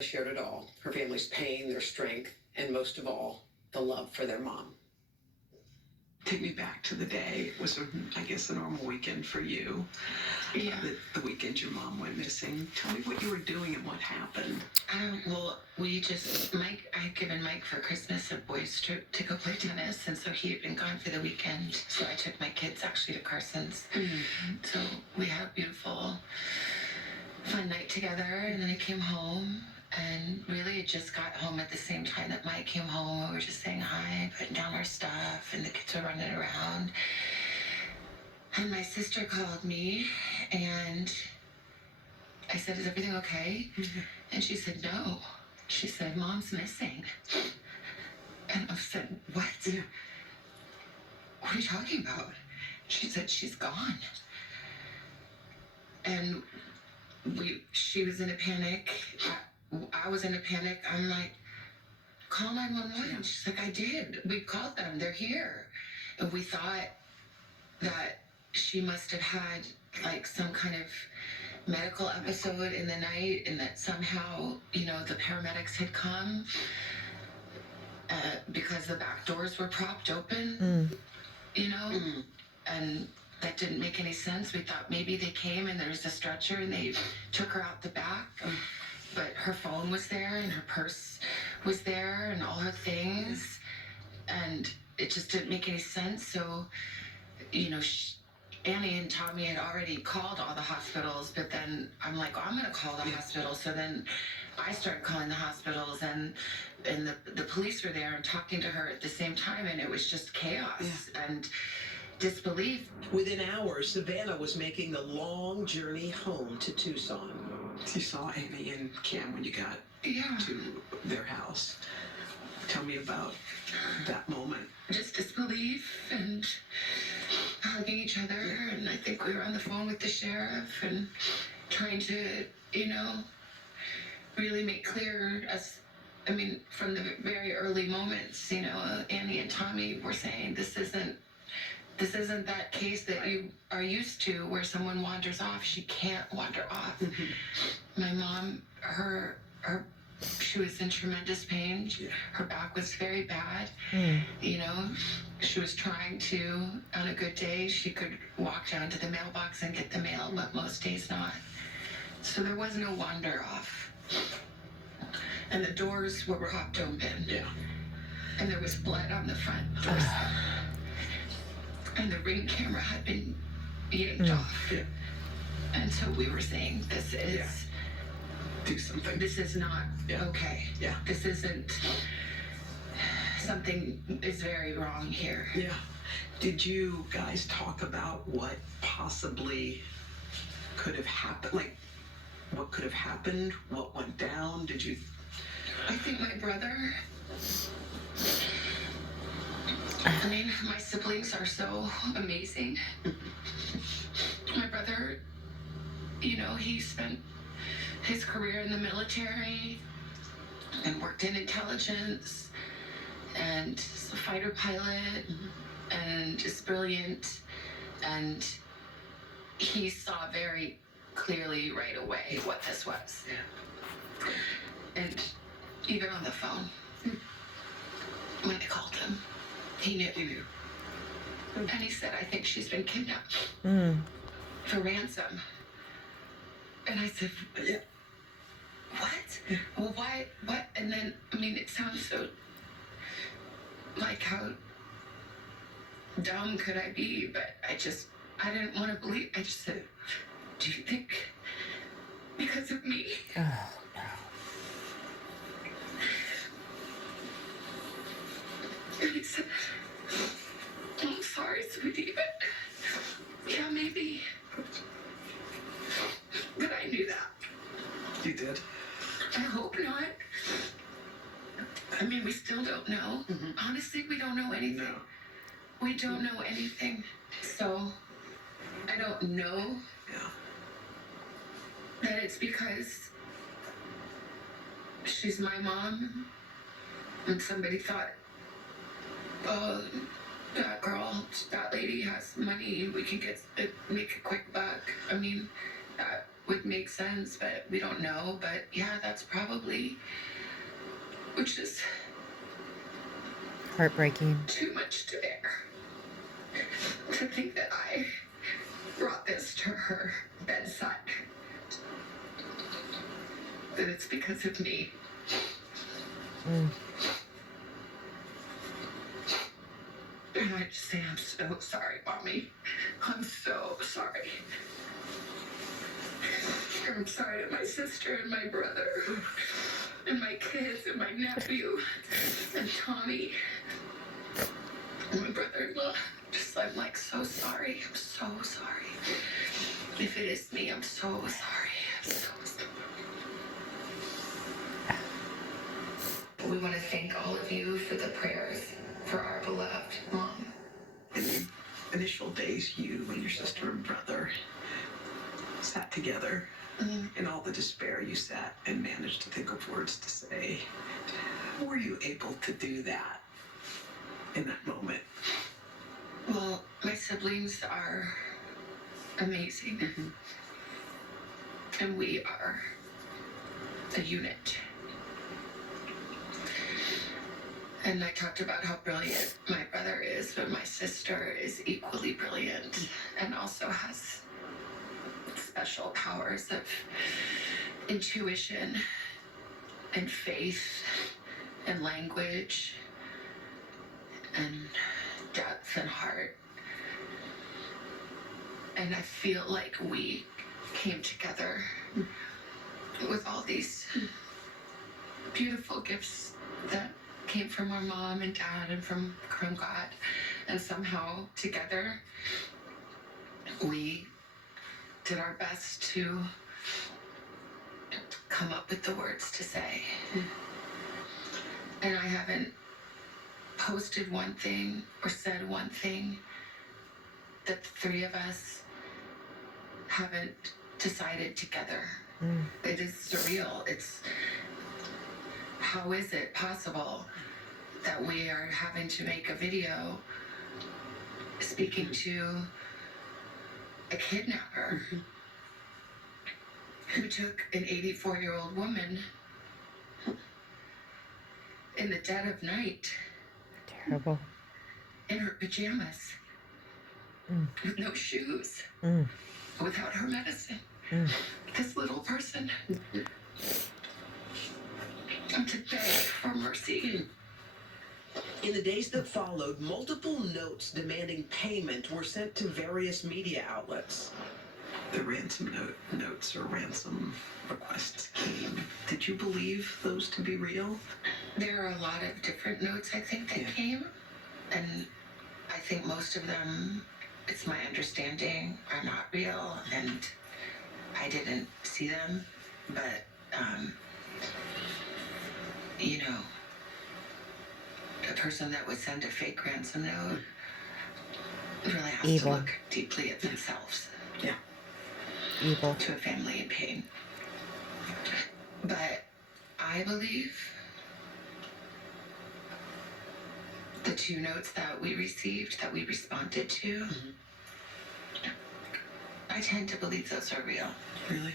shared it all: her family's pain, their strength, and most of all, the love for their mom. Take me back to the day. It was, I guess, a normal weekend for you. Yeah. The weekend your mom went missing. Tell me what you were doing and what happened. Well, Mike, I had given Mike for Christmas a boys trip to go play tennis, and so he had been gone for the weekend. So I took my kids actually to Carson's. Mm-hmm. So we had a beautiful, fun night together, and then I came home. And really, it just got home at the same time that Mike came home. We were just saying hi, putting down our stuff, and the kids were running around. And my sister called me, and I said, "Is everything okay?" Mm-hmm. And she said, "No." She said, "Mom's missing." And I said, "What? Yeah. What are you talking about?" She said, "She's gone." And she was in a panic. I was in a panic. I'm like, "Call 911. Yeah. She's like, "I did. We called them. They're here." And we thought that she must have had like some kind of medical episode in the night, and that somehow, the paramedics had come because the back doors were propped open, and that didn't make any sense. We thought maybe they came and there was a stretcher and they took her out the back. But her phone was there and her purse was there and all her things. And it just didn't make any sense. So, Annie and Tommy had already called all the hospitals, but then I'm like, I'm going to call the hospital. So then I started calling the hospitals, and the police were there and talking to her at the same time. And it was just chaos and disbelief. Within hours, Savannah was making the long journey home to Tucson. You saw Annie and Cam when you got to their house. Tell me about that moment. Just disbelief and hugging each other. Yeah. And I think we were on the phone with the sheriff and trying to, really make clear from the very early moments, Annie and Tommy were saying this isn't that case that you are used to where someone wanders off. She can't wander off. Mm-hmm. My mom, she was in tremendous pain. Her back was very bad. She was trying to, on a good day, she could walk down to the mailbox and get the mail, but most days not. So there was no wander off. And the doors were propped open. Yeah. And there was blood on the front doors. And the Ring camera had been yanked off. Yeah. And so we were saying, this is... Do something. This is not okay. Yeah. This isn't... Something is very wrong here. Yeah. Did you guys talk about what possibly could have happened? Like, what could have happened? What went down? Did you... I think my brother... my siblings are so amazing. My brother, he spent his career in the military and worked in intelligence and is a fighter pilot and is brilliant. And he saw very clearly right away what this was. Yeah. And even on the phone, when I called him, he knew. And he said, "I think she's been kidnapped for ransom." And I said, "What? Well, why? What?" And then, it sounds so like, how dumb could I be? But I didn't want to believe. I just said, "Do you think because of me?" Oh, no. And he said, "I'm sorry, sweetie, but yeah, maybe." But I knew that. You did? I hope not. We still don't know. Mm-hmm. Honestly, we don't know anything. No. We don't know anything. So, I don't know that it's because she's my mom and somebody thought, "Oh, that girl, that lady has money, we can make a quick buck." would make sense, but we don't know. But yeah, that's probably, which is Heartbreaking. too much to bear. To think that I brought this to her bedside. That it's because of me. Mm. And I just say, I'm so sorry, Mommy. I'm so sorry. I'm sorry to my sister and my brother, and my kids, and my nephew, and Tommy, and my brother-in-law. I'm like so sorry. I'm so sorry. If it is me, I'm so sorry. I'm so sorry. We want to thank all of you for the prayers for our beloved mom. In the initial days, you and your sister and brother sat together. In all the despair, you sat and managed to think of words to say. How were you able to do that in that moment? Well, my siblings are amazing. And we are a unit. And I talked about how brilliant my brother is, but my sister is equally brilliant and also has special powers of intuition and faith and language and depth and heart. And I feel like we came together with all these beautiful gifts that came from our mom and dad and from God. And somehow together we did our best to come up with the words to say. And I haven't posted one thing or said one thing that the three of us haven't decided together. It is surreal. It's, how is it possible that we are having to make a video speaking to a kidnapper who took an 84-year-old woman in the dead of night Terrible. in her pajamas with no shoes, without her medicine. This little person. I'm to beg for mercy. In the days that followed, multiple notes demanding payment were sent to various media outlets. The ransom notes or ransom requests came. Did you believe those to be real? There are a lot of different notes, I think, that came. And I think most of them, it's my understanding, are not real. And I didn't see them. But, you know, a person that would send a fake ransom note really has Evil. to look deeply at themselves. Yeah. Evil. To a family in pain. But I believe the two notes that we received, that we responded to, I tend to believe those are real. Really?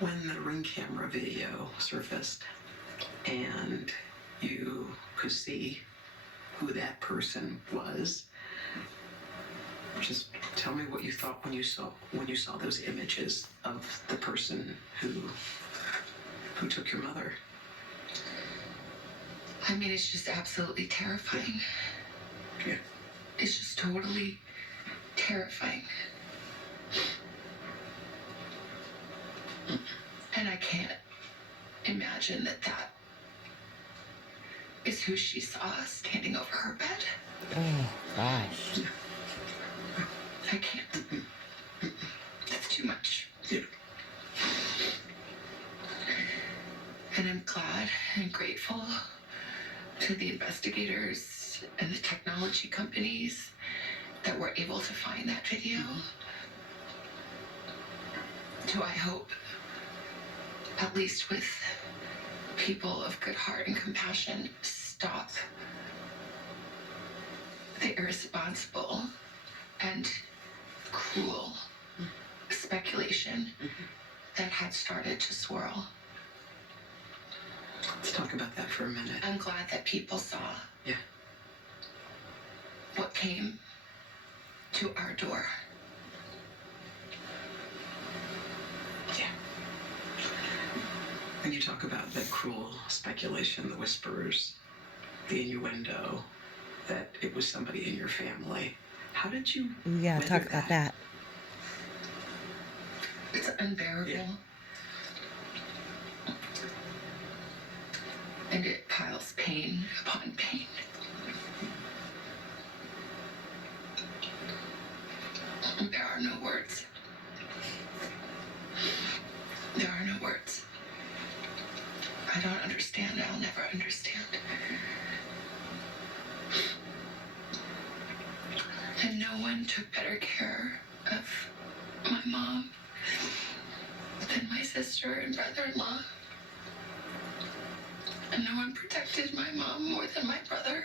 When the Ring camera video surfaced and you could see who that person was, just tell me what you thought when you saw those images of the person who took your mother. I mean, it's just absolutely terrifying. Yeah. It's just totally terrifying. And I can't imagine that is who she saw standing over her bed. Oh, gosh. I can't. That's too much. Yeah. And I'm glad and grateful to the investigators and the technology companies that were able to find that video. So I hope, at least with people of good heart and compassion, stop the irresponsible and cruel speculation that had started to swirl. Let's talk about that for a minute. I'm glad that people saw Yeah. what came to our door. Yeah. When you talk about that cruel speculation, the whispers, the innuendo, that it was somebody in your family, how did you Yeah, weather talk about that. It's unbearable. Yeah. And it piles pain upon pain. There are no words. There are no words. I don't understand. I'll never understand. And no one took better care of my mom than my sister and brother-in-law. And no one protected my mom more than my brother.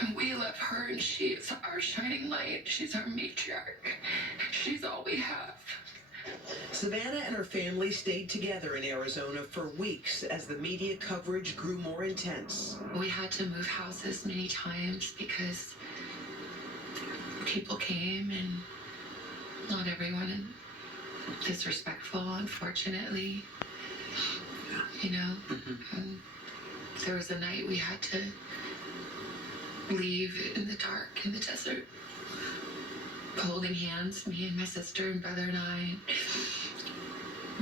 And we love her, and she is our shining light. She's our matriarch. She's all we have. Savannah and her family stayed together in Arizona for weeks as the media coverage grew more intense. We had to move houses many times because people came, and not everyone is respectful, unfortunately. You know, and there was a night we had to leave in the dark in the desert, holding hands, me and my sister and brother and I,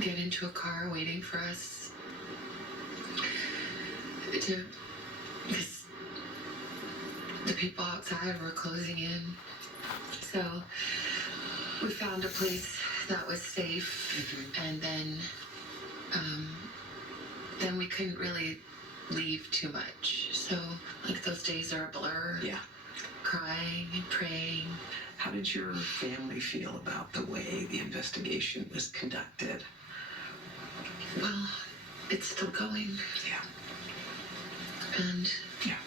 get into a car waiting for us to, because the people outside were closing in. So we found a place that was safe, and then we couldn't really leave too much. So, like, those days are a blur. Yeah. Crying and praying. How did your family feel about the way the investigation was conducted? Well, it's still going, Yeah. and Yeah.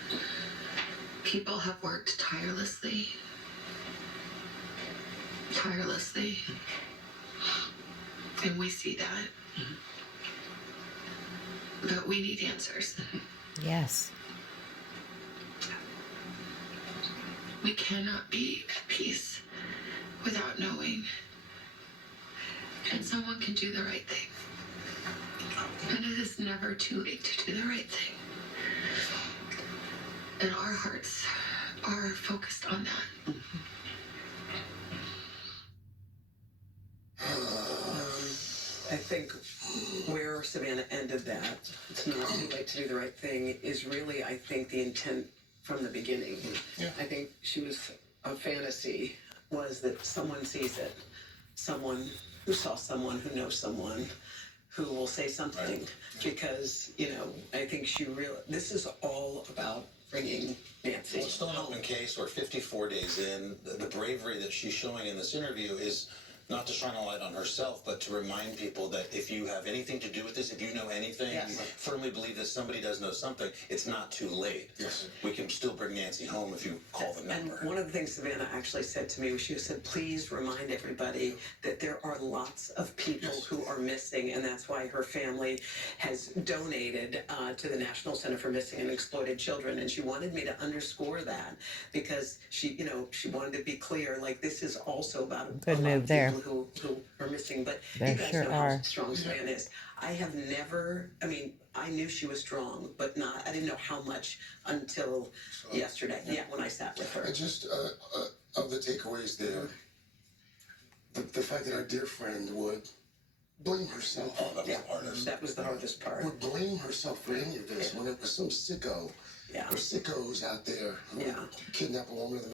people have worked tirelessly. Tirelessly. And we see that. But we need answers. Yes. We cannot be at peace without knowing. And someone can do the right thing. And it is never too late to do the right thing. And our hearts are focused on that. I think where Savannah ended that, it's not too late to do the right thing, is really, I think, the intent from the beginning. Yeah. I think she was, a fantasy was that someone sees it. Someone who saw someone, who knows someone, who will say something. Right. Because, you know, I think this is all about bringing Nancy Well, it's still an home. open case. We're 54 days in. The bravery that she's showing in this interview is not to shine a light on herself, but to remind people that if you have anything to do with this, if you know anything, Yes. you firmly believe that somebody does know something, it's not too late. Yes. We can still bring Nancy home if you call the And number. one of the things Savannah actually said to me was, she said, please remind everybody that there are lots of people who are missing, and that's why her family has donated to the National Center for Missing and Exploited Children. And she wanted me to underscore that because she wanted to be clear, like, this is also about Good a lot move of there. people who are missing. But There you guys sure know are. how strong Savannah is. I have never, I mean, I knew she was strong, but I didn't know how much until yesterday. Yeah, when I sat with her. And just of the takeaways there, the fact that our dear friend would blame herself. Oh, that was Yeah, the hardest. that was the hardest part. Would blame herself for any of this when it was some sicko Yeah. or sickos out there who Yeah. kidnap a woman in the